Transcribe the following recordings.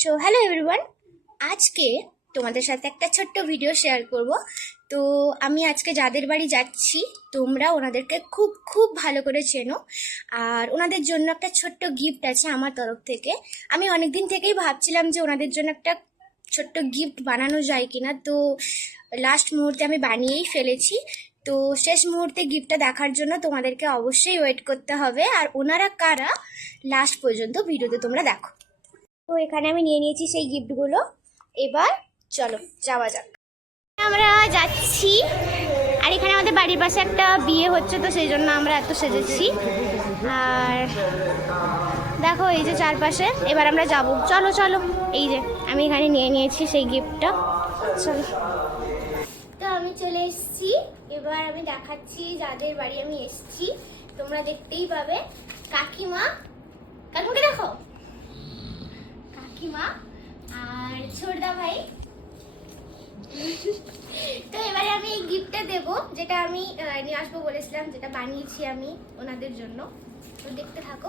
So hello everyone, আজকে তোমাদের সাথে একটা ছোট্ট ভিডিও শেয়ার করব। তো আমি আজকে যাদের বাড়ি যাচ্ছি তোমরা ওনাদেরকে খুব খুব ভালো করে চেনো, আর ওনাদের জন্য একটা ছোট্ট গিফট আছে আমার তরফ থেকে। আমি অনেক দিন থেকেই ভাবছিলাম যে ওনাদের জন্য একটা ছোট্ট গিফট বানানো যায় কিনা, তো লাস্ট মুহূর্তে আমি বানিয়েই ফেলেছি। তো শেষ মুহূর্তে গিফটটা দেখার জন্য তোমাদেরকে অবশ্যই ওয়েট করতে হবে, আর ওনারা কারা লাস্ট পর্যন্ত ভিডিওতে তোমরা দেখো। তো এখানে আমি নিয়ে নিয়েছি সেই গিফটগুলো, এবার চলো যাওয়া যাক। আমরা যাচ্ছি, আর এখানে আমাদের বাড়ির পাশে একটা বিয়ে হচ্ছে, তো সেই জন্য আমরা এত সেজেছি। আর দেখো এই যে চারপাশে, এবার আমরা যাব। চলো চলো, এই যে আমি এখানে নিয়ে নিয়েছি সেই গিফটটা। চলো, তো আমি চলে এসেছি, এবার আমি দেখাচ্ছি যাদের বাড়ি আমি এসেছি। তোমরা দেখতেই পাবে কাকিমা, কাকিমাকে দেখো, কাকিমা আর ছোটদা ভাই। তো এবারে আমি এই গিফটটা দেব, যেটা আমি নিয়ে আসবো বলেছিলাম, যেটা বানিয়েছি আমি ওনাদের জন্য। তো দেখতে থাকো।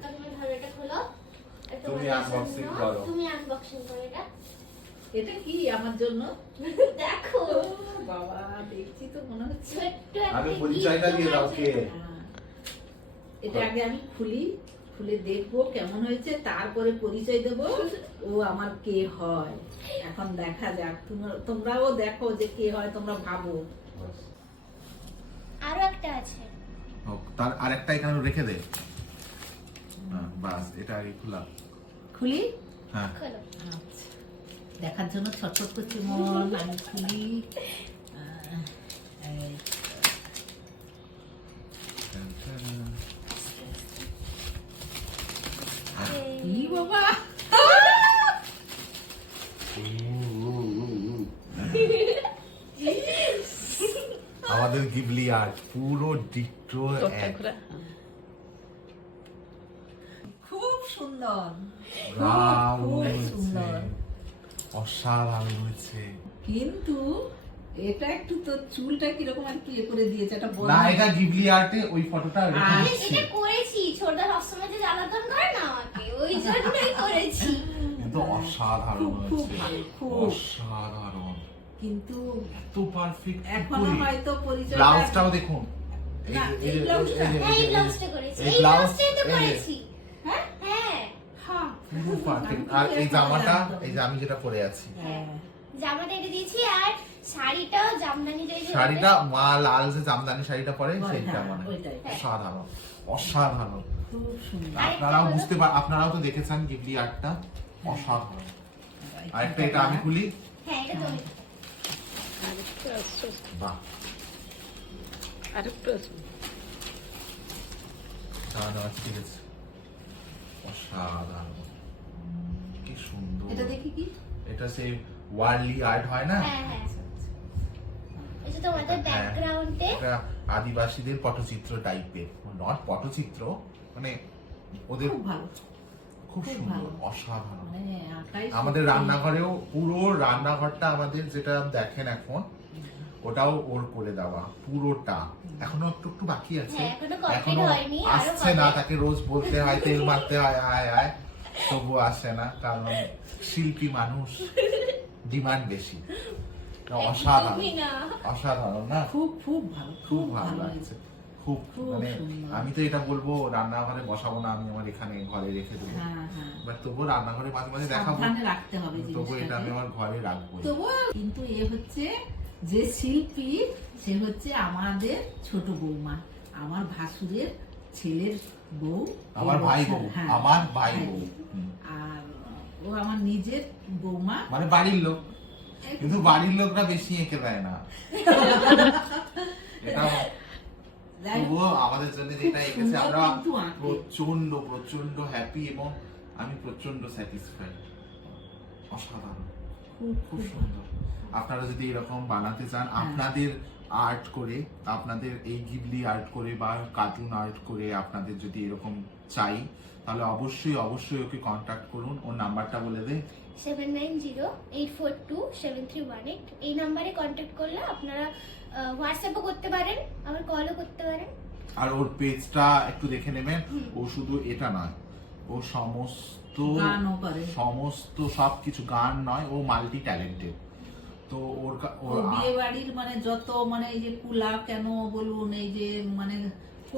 কাকিমা ধরো, এটা খোলো, তুমি আনবক্সিং করো। এটা কি আমার জন্য? দেখো বাবা, দেখছি তো মনে হচ্ছে আমি পরিচয়টা দিয়ে দাও কে। এটা আগে আমি খুলে দেখবো কেমন হয়েছে, তারপরে পরিচয় দেব ও আমার কে হয়। এখন দেখা যাক, তোমরাও দেখো যে কে হয়, তোমরা ভাবো। আরো একটা আছে, তার আরেকটা এখানে রেখে দে। বাস, এটা আগে খোলা। খুলি? হ্যাঁ, খোলো। আচ্ছা, দেখার জন্য ছটফট করছি মন। আমি খুলি। এই বাবা, আমাদের গিবলি আর্ট পুরো ডিটো এক। খুব সুন্দর, রাম খুব হয়েছে, সুন্দর। অসাধারণ হয়েছে। কিন্তু এটা একটু তো চুলটা কিরকম একটু করে দিয়েছে, এটা বল। না, এটা গিবলি আর্টে ওই ফটোটা এরকম আমি হচ্ছে। এটা করেছি, ছোটদা সবসময় যে জ্বালাতন করে না আমাকে, ওই জন্যই করেছি। কিন্তু অসাধারণ খুব হয়েছে, ভালো, খুব। অসাধারণ। কিন্তু এত পারফেক্ট। এখনো হয়তো পরিচয়। ব্লাউজটাও দেখুন। না, এই ব্লাউজটা। হ্যাঁ, এই ব্লাউজটা করেছি, এই এই ব্লাউজটাই তো করেছি। হ্যাঁ হ্যাঁ, হ্যাঁ, পুরো পারফেক্ট। আর এই জামাটা, এই যে আমি যেটা পরে আছি, হ্যাঁ। জামাটা এটা দিয়েছি, আর শাড়িটাও জামদানি দিয়েছি। শাড়িটা মা লাল যে জামদানি শাড়িটা পরে হ্যাঁ, সেইটা মানে ওইটাই। অসাধারণ, অসাধারণ। খুব সুন্দর। আপনারাও আপনারাও তো দেখেছেন গিবলি আর্টটা, অসাধারণ। আরেকটা এটা আমি খুলি। হ্যাঁ, এটা তুমি। বাহ, দাঁড়াও, ঠিক আছে, অসাধারণ, কি সুন্দর। এটা দেখি কি? এটা সেই ওয়ার্লি আর্ট হয় না, হ্যাঁ হ্যাঁ, এটা তোমাদের ব্যাকগ্রাউন্ডে এটা আদিবাসীদের পটচিত্র টাইপের, নট পটচিত্র, মানে ওদের খুব ভালো, খুব খুব সুন্দর, ভালো। অসাধারণ। মানে আঁকাই আমাদের সত্যি। রান্নাঘরেও পুরো রান্নাঘরটা আমাদের যেটা দেখেন এখন, ওটাও ওর করে দেওয়া পুরোটা। এখনো একটু একটু বাকি আছে, হ্যাঁ, এখনো complete এখনো হয়নি, আরো আসছে না। হবে। তাকে রোজ বলতে হয়, তেল মারতে হয়, আয় আয়, তবু আসে না, কারণ শিল্পী মানুষ, ডিমান্ড বেশি। অসাধারণ, একদমই না। অসাধারণ না, খুব খুব ভালো, খুব ভালো লাগছে, খুব। খুব মানে সুন্দর। আমি তো এটা বলবো রান্নাঘরে বসাবো না, আমি আমার এখানে ঘরে রেখে দেবো। হ্যাঁ, হ্যাঁ। বাট তবুও রান্নাঘরে মাঝে মাঝে দেখাবো, সাবধানে রাখতে হবে তবুও এটা আমি জিনিসটাকে। আমার ঘরে রাখবো। তবুও কিন্তু এ হচ্ছে যে শিল্পী, সে হচ্ছে আমাদের ছোট বৌমা, আমার ভাসুরের ছেলের বউ, আমার ভাই বউ, হ্যাঁ, আমার ভাই বউ। আর ও আমার নিজের বৌমা। মানে বাড়ির লোক, কিন্তু বাড়ির লোকরা বেশি এঁকে দেয় না। এটা যাই হোক, তবুও আমাদের জন্য যেটা এঁকেছে, সুন্দর আমরা কিন্তু আঁকে। প্রচন্ড প্রচন্ড হ্যাপি, এবং আমি প্রচন্ড স্যাটিসফাইড। অসাধারণ, খুব খুব খুব সুন্দর। আপনারা যদি এরকম বানাতে চান, আপনাদের আর্ট করে, আপনাদের এই গিবলি আর্ট করে বা কার্টুন আর্ট করে আপনাদের যদি এরকম চাই, তাহলে অবশ্যই অবশ্যই ওকে কন্ট্যাক্ট করুন। ওর নাম্বারটা বলে দে। 7908427318। এই নাম্বারে কন্ট্যাক্ট করলে আপনারা হোয়াটসঅ্যাপও করতে পারেন, আবার কলও করতে পারেন। আর ওর পেজটা একটু দেখে নেবেন। ও শুধু এটা নয়, ও সমস্ত গানও করে। সমস্ত সবকিছু, গান নয়, ও মাল্টি ট্যালেন্টেড। তো ওর ও বিয়ে বাড়ির মানে যত মানে এই যে কুলা কেন বলুন, এই যে মানে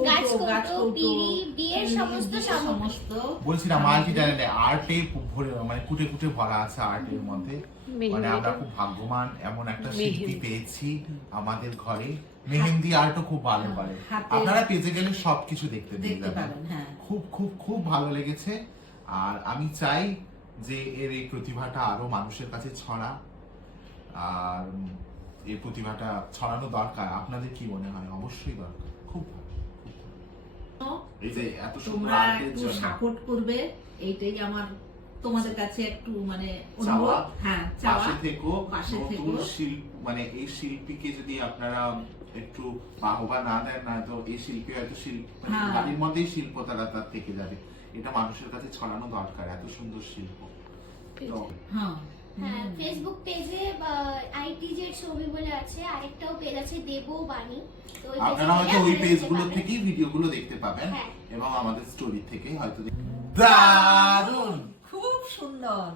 গাছকৌটো, পিঁড়ি, বিয়ের সমস্ত সামগ্রী। সমস্ত বলছিলাম মাল্টি ট্যালেন্টেড, আর্টে ভরে মানে কুটে কুটে ভরা আছে আর্টের মধ্যে। মানে আমরা খুব ভাগ্যবান, এমন একটা শিল্পী পেয়েছি আমাদের ঘরে। মেহেন্দি আর্টও খুব ভালো পারে। হাতে- আপনারা পেজে গেলে সবকিছু দেখতে পেয়ে দেখতে যাবেন। পাবেন। হ্যাঁ, খুব খুব খুব ভালো লেগেছে। আর আমি চাই যে এর এই প্রতিভাটা আরো মানুষের কাছে ছড়া, আর এই প্রতিভাটা ছড়ানো দরকার। আপনাদের কি মনে হয়? অবশ্যই দরকার, খুব ভালো, খুব ভালো। এই যে এত সুন্দর তোমরা আর্টের একটু জন্য সাপোর্ট করবে, এইটাই আমার তোমাদের কাছে একটু মানে চাওয়া। অনুরোধ। হ্যাঁ, চাওয়া। পাশে থেকো, পাশে নতুন থেকো। মানে এই শিল্পীকে যদি আপনারা একটু বাহবা না দেন, না তো এই শিল্পী হয়তো মানে হ্যাঁ। বাড়ির মধ্যেই শিল্প তার থেকে যাবে। এটা মানুষের কাছে ছড়ানো দরকার, এত সুন্দর শিল্প। তো হ্যাঁ, হ্যাঁ, ফেসবুক পেজে আইটিজেড ছবি বলে আছে, আরেকটাও পেজ আছে দেবো বাণী। তো ওই পেজে আপনারা হয়তো গেলে ওই আপনারা পেজগুলো দেখতে পাবেন। থেকেই ভিডিওগুলো দেখতে পাবেন, হ্যাঁ। এবং আমাদের স্টোরি থেকে হয়তো দারুণ। খুব সুন্দর।